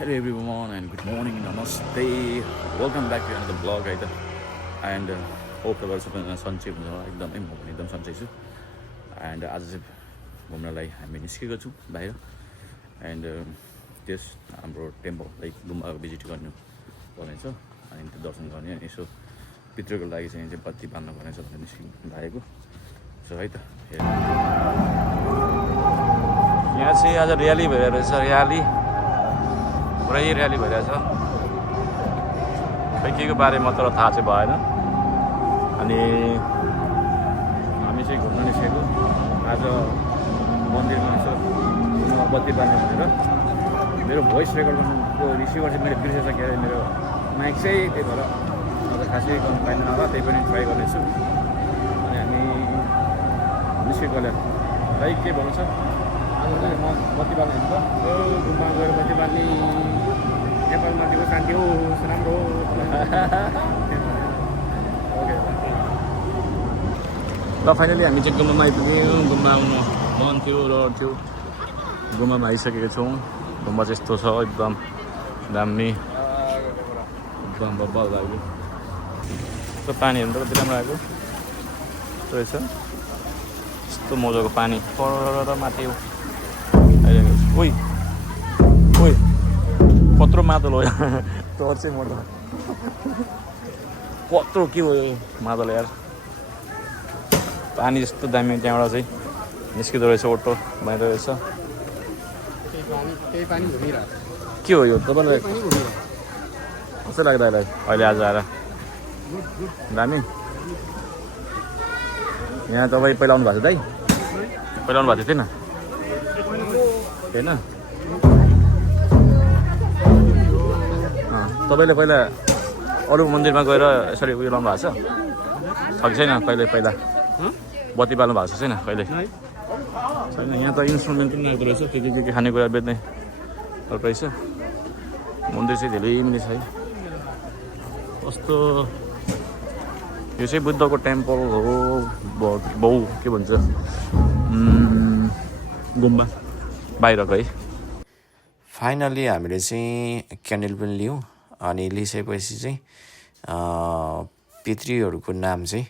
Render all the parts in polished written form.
Hello everyone and good morning, namaste. Welcome back to another vlog है त. And hope तपाईँहरू सबैजना सन्चै हुनुहुन्छ होला. एकदमै म पनि एकदम सन्चै छु. And आज चाहिँ घुम्नलाई हामी निस्केको छौँ बाहिर. And त्यस हाम्रो टेम्पल लाइक गुम्बाको भिजिट गर्नु पर्नेछ. अनि त्यो दर्शन गर्ने अनि यसो पितृको लागि चाहिँ बत्ती बाल्न पर्नेछ भनेर निस्किनु लागेको. सो है त. यहाँ चाहिँ आज र्याली भइरहेको छ. पुरै र्याली भइरहेछ. खै के को बारेमा तर थाहा चाहिँ भएन. अनि हामी चाहिँ घुम्न निस्केको. आज मन्दिरमा यसो बत्ती बाल्ने भनेर. मेरो भोइस रेकर्ड गर्नुको रिसिभर चाहिँ मैले बिर्सेँ. मेरो माइक चाहिँ त्यही भएर आज खासै गर्नु पाइँदैन होला. त्यही पनि ट्राई गर्नेछु. अनि हामी निस्केकोले लाइक के भन्नु छ. आज चाहिँ म बत्ती बाल्ने हुन्छ. गुम्बा गएर बत्ती बाल्ने नेपालमा त्यो शान्ति हो राम्रो. ओके ल फाइनली हामी चाहिँ गुम्बामा आइपुग्यौँ. गुम्बा आउनु मन थियो रहर थियो. गुम्बामा आइसकेको छौँ. गुम्बा चाहिँ यस्तो छ एकदम दामी एकदम बब्बल लाग्यो. यस्तो पानीहरू त कति राम्रो आएको रहेछ. यस्तो मजाको पानी पर माथि आइरहेको. ओइ ओइ कत्रो मादल हो तर चाहिँ म कत्रो के हो यो मादल यार. पानी यस्तो दामी त्यहाँबाट चाहिँ निस्किँदो रहेछ. अटो बाहिर रहेछ. के हो यो तपाईँलाई कस्तो लाग्दा अहिले आज आएर दामी. यहाँ तपाईँ पहिला आउनु भएको छ दाइ. पहिला आउनु भएको थिएन होइन. तपाईँले पहिला अरू मन्दिरमा गएर यसरी उयो लाउनु भएको छ कि छैन. पहिला बत्ती बाल्नु भएको छ छैन कहिले छैन. यहाँ त इन्स्ट्रुमेन्ट पनि आएको रहेछ. के खानेकुरा बेच्ने रहेछ. मन्दिर चाहिँ धेरै मिल्छ है. कस्तो यो चाहिँ बुद्धको टेम्पल हो. बहु के भन्छ गुम्बा बाहिरको है. फाइनली हामीले चाहिँ क्यान्डल पनि लियौँ. अनि लिइसकेपछि चाहिँ पितृहरूको नाम चाहिँ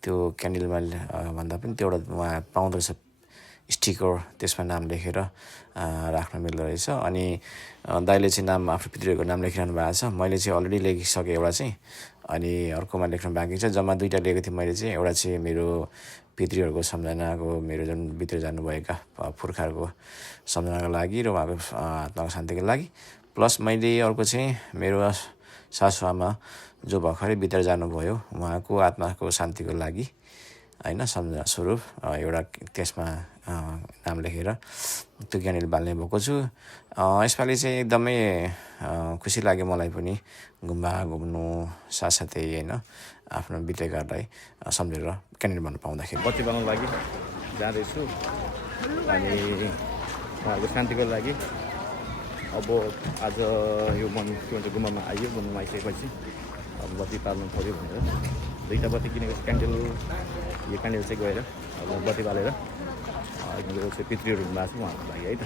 त्यो क्यान्डलमा भन्दा पनि त्यो एउटा उहाँ पाउँदो रहेछ स्टिकर. त्यसमा नाम लेखेर राख्न मिल्दो रहेछ. अनि दाइले चाहिँ नाम आफ्नो पितृहरूको नाम लेखिरहनु भएको छ. मैले चाहिँ अलरेडी लेखिसकेँ एउटा चाहिँ. अनि अर्कोमा लेख्न बाँकी छ. जम्मा दुईवटा लिएको थिएँ मैले चाहिँ. एउटा चाहिँ मेरो पितृहरूको सम्झनाको, मेरो जुन बितेर जानुभएका पुर्खाहरूको सम्झनाको लागि र उहाँको आत्माको शान्तिको लागि. प्लस मैले अर्को चाहिँ मेरो सासुआमा जो भर्खरै बितेर जानुभयो उहाँको आत्माको शान्तिको लागि होइन सम्झना स्वरूप एउटा त्यसमा नाम लेखेर त्यो क्यान्डल बाल्ने भएको छु. यसपालि चाहिँ एकदमै खुसी लाग्यो मलाई पनि गुम्बा घुम्नु साथसाथै होइन आफ्नो बितेकाहरूलाई सम्झेर क्यान्डल बाल्नु पाउँदाखेरि. बत्ती बाल्नु लागि जाँदैछु. अनि उहाँहरूको शान्तिको लागि. अब आज यो के भन्छ गुम्बामा आइयो. गुम्बामा आइसकेपछि अब बत्ती पाल्नु पऱ्यो भनेर दुईवटा बत्ती किनेको क्यान्डल. यो क्यान्डल चाहिँ गएर अब बत्ती बालेर यो चाहिँ पितृहरू हुनुभएको छ उहाँहरूको लागि है त.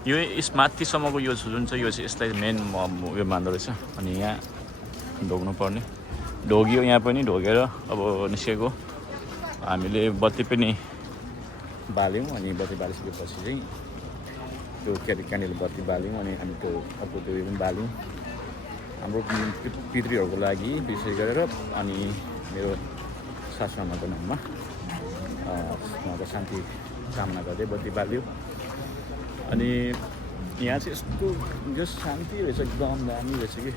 यो यस माथिसम्मको यो जुन छ यो चाहिँ यसलाई मेन उयो मान्दो रहेछ अनि यहाँ ढोग्नु पर्ने ढोग्यो यहाँ पनि ढोगेर अब निस्केको हामीले बत्ती पनि बाल्यौँ अनि बत्ती बालिसकेपछि चाहिँ त्यो क्यान्डल बत्ती बाल्यौँ अनि हामी त्यो अर्को त्यो पनि बाल्यौँ हाम्रो पितृहरूको लागि विशेष गरेर अनि मेरो सासुआमाको नाममा उहाँको शान्ति कामना गर्दै बत्ती बाल्यो अनि यहाँ चाहिँ यस्तो जो शान्ति रहेछ एकदम दामी रहेछ कि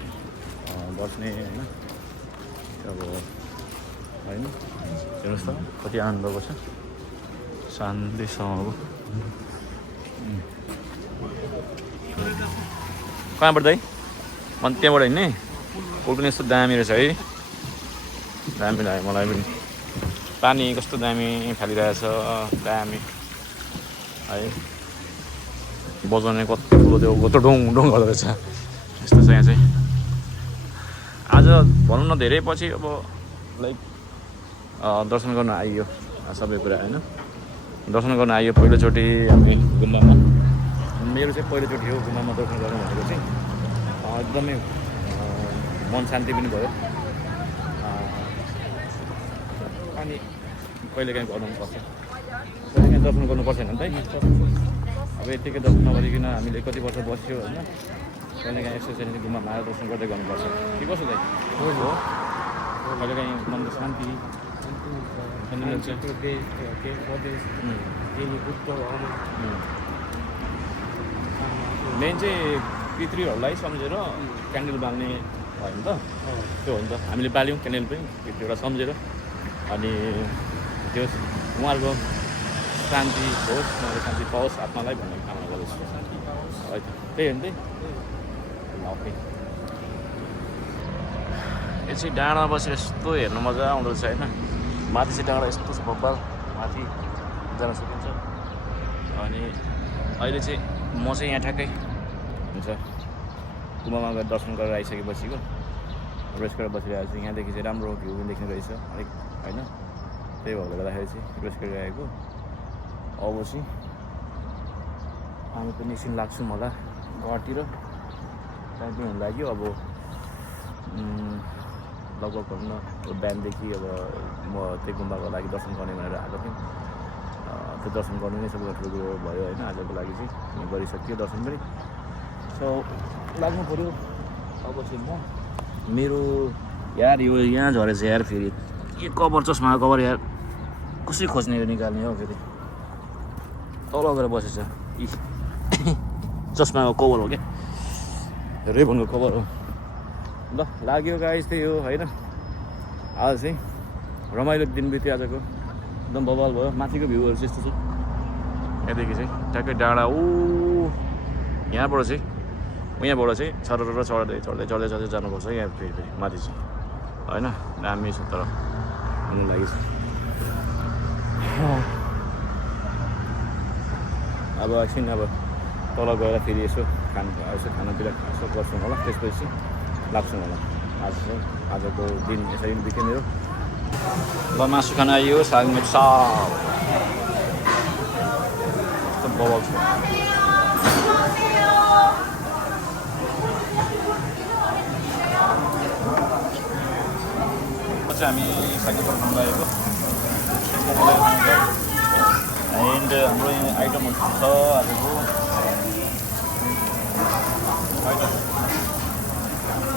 बस्ने होइन अब होइन हेर्नुहोस् त कति आनन्दको छ शान्तिसँगको कहाँबाट दाइ अनि त्यहाँबाट हिँड्ने पुल पनि यस्तो दामी रहेछ है दामी लाग्यो मलाई पनि पानी कस्तो दामी फालिरहेछ दामी है बजाउने कति ठुलो त्यो कत्रो डोङ डोङ गर्दो रहेछ यस्तो छ यहाँ चाहिँ आज भनौँ न धेरै पछि अब लाइक दर्शन गर्न आइयो सबै कुरा होइन दर्शन गर्न आइयो पहिलोचोटि हामी गुम्बामा मेरो चाहिँ पहिलोचोटि हो गुम्बामा दर्शन गर्नु भनेको चाहिँ एकदमै मन शान्ति पनि भयो अनि कहिलेकाहीँ गर्नुपर्छ कहिलेकाहीँ दर्शन गर्नुपर्छ होइन त अब यत्तिकै दर्शन नगरिकन हामीले कति वर्ष बस्यो होइन कहिलेकाहीँ यसो चाहिँ गुम्बामा आएर दर्शन गर्दै गर्नुपर्छ के कसो दाइ हो कहिलेकाहीँ मनको शान्ति मेन चाहिँ पितृहरूलाई सम्झेर क्यान्डल बाल्ने भयो नि त त्यो हो नि त हामीले बाल्यौँ क्यान्डल पनि पितृहरूलाई सम्झेर अनि त्यो उहाँहरूको शान्ति होस् उहाँको शान्ति पाओस् आत्मालाई भन्ने कामना गर्दैछु है त त्यही हो नि ओके यो चाहिँ डाँडामा बसेर यस्तो हेर्नु मजा आउँदो रहेछ होइन माथि चाहिँ डाँडा यस्तो छ बब्बाल माथि जान सकिन्छ अनि अहिले चाहिँ म चाहिँ यहाँ ठ्याक्कै हुन्छ गुम्बामा गएर दर्शन गरेर आइसकेपछिको रेस्ट गरेर बसिरहेको छु यहाँदेखि चाहिँ राम्रो भ्यू पनि देख्ने रहेछ अलिक होइन त्यही भएर गर्दाखेरि चाहिँ रेस्ट गरेर आएको अब चाहिँ हामी पनि एकछिन लाग्छौँ होला घरतिर टाइम पनि हुन लाग्यो अब लगभग भनौँ न बिहानदेखि अब म त्यही गुम्बाको लागि दर्शन गर्ने भनेर आएको थिएँ त्यो दर्शन गर्नु नै सबैभन्दा ठुलो कुरो भयो होइन आजको लागि चाहिँ गरिसकियो दर्शन पनि सो लाग्नु पऱ्यो अब चाहिँ म मेरो यार यो यहाँ झरेछ यार फेरि के कभर चस्माको कभर यार कसरी खोज्ने यो निकाल्ने हो फेरि तल गएर बसेछ चस्माको कभर हो क्या रेबनको कभर हो ल लाग्यो गाइस त्यही हो होइन आज चाहिँ रमाइलो दिन बित्यो आजको एकदम बवाल भयो माथिको भ्यूहरू चाहिँ यस्तो छ यहाँदेखि चाहिँ ट्याक्कै डाँडा यहाँबाट चाहिँ सरर चढ्दै चढ्दै चढ्दै चढ्दै जानुपर्छ यहाँ फेरि माथि चाहिँ होइन दामी छ तर हुनु लागि अब एकछिन अब तल गएर फेरि यसो खानापिना यसो गर्छौँ होला त्यसपछि लाग्छौँ होला आजको दिन यसरी बित्यो मेरो ल मासु खान आइयो साग मिट साग यस्तो बवाल छ हामी साइकल खानु लागेको एन्ड हाम्रो यहाँ आइटमहरू छ आजको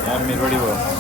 यहाँ मेरो रेडी भयो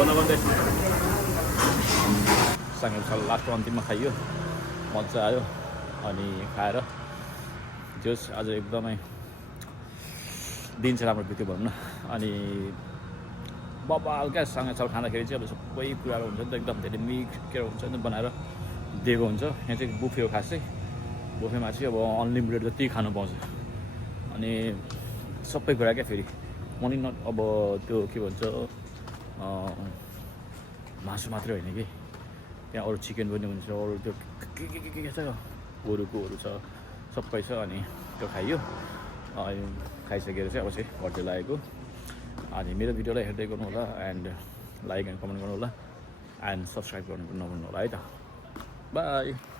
बनाउँदै साङ्गेल लास्टको अन्तिममा खाइयो मजा आयो अनि खाएर जस आज एकदमै दिन चाहिँ राम्रो बित्यो भनौँ न अनि बबाल क्या साङ्गेल खाँदाखेरि चाहिँ अब सबै कुराहरू हुन्छ नि त एकदम धेरै मिक्स के हुन्छ नि बनाएर दिएको हुन्छ यहाँ चाहिँ बुफे हो खास चाहिँ बुफेमा चाहिँ अब अनलिमिटेड जति खानु पाउँछ अनि सबै कुरा क्या फेरि मनी नट अब त्यो के भन्छ मासु मात्रै होइन कि त्यहाँ अरू चिकन पनि हुन्छ अरू त्यो के छ गोरुकोहरू छ सबै छ अनि त्यो खाइयो खाइसकेर चाहिँ अब चाहिँ होटल आएको अनि मेरो भिडियोलाई हेर्दै गर्नु होला एन्ड लाइक एन्ड कमेन्ट गर्नु होला एन्ड सब्सक्राइब गर्नु नभुल्नु होला है त बाई